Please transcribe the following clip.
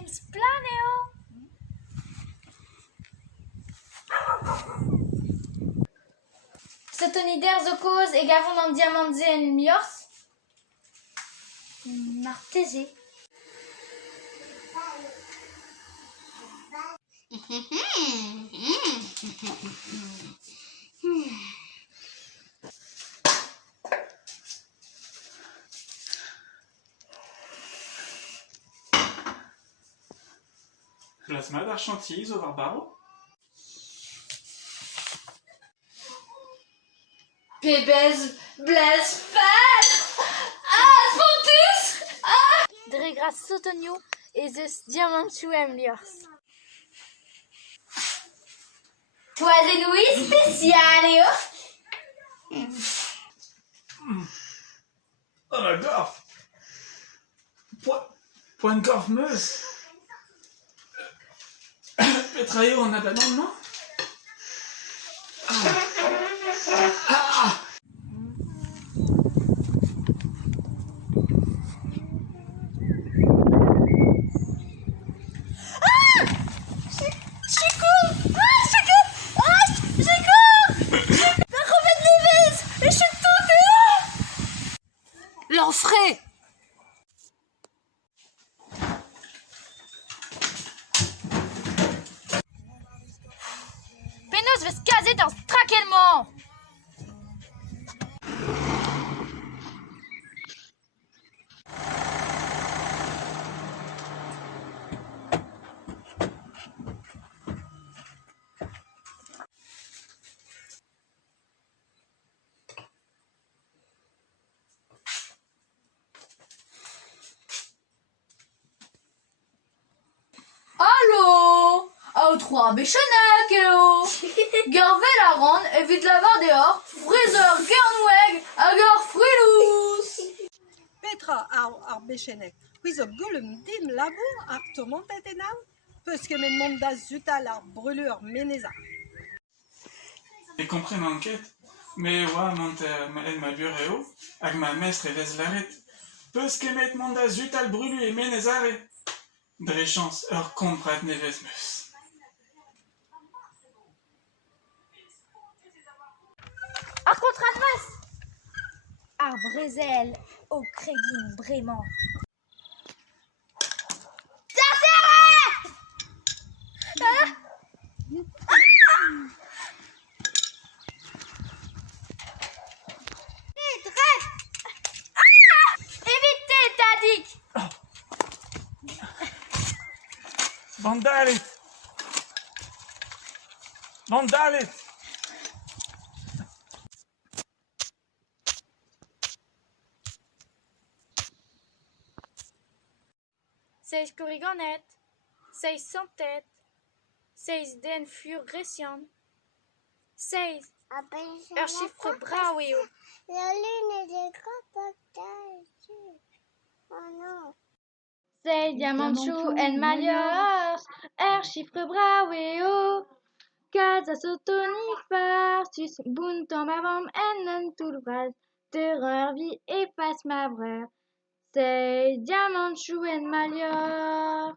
ins planeo. Stotonider zo koz e gavon an diamantien miors. Marteze. Plasma d'ar chantier zo war baro? Pebez, blaz, fan! Ah, spontus! Ah! Dregras sotonio ez eus diamantou emliors. Toazennoui spécial, eo! Oh la gorf! Poin gorf meus! Petraio an abanon, non? L'enfray! Penaos vez kazet an strakelman! Allo! Aotroa bechenek eo! Garvel a ran evit lavar dehors, frizeur gernoueg hag ar frilous! Petra ar bechenek, ouiz o golem dim labour ar tomantet enav, peus kemet mont da zutal ar brulur meneza. E kompren anket, me oa mont en ma bureo, hag ma mestre e vez laret. Peus kemet mont da zutal brulu e menez are. Drechans ur komprat nevez meus. Ar kontrat mas! Ar brezel o kregin bremañ. Evite, tadik! Vandalet! Vandalet! Seis koriganet, seis santet, seis den fur grecian, seis ur chiffre brav eo. La lune est des grands portails. Oh non. Seis diamantou en maliors, ur chiffre brav eo. Kaz a sotoni fartus, buntan ma vam en un tout vraz, terreur vi e pas ma vreur. Seis diamantou en maliors.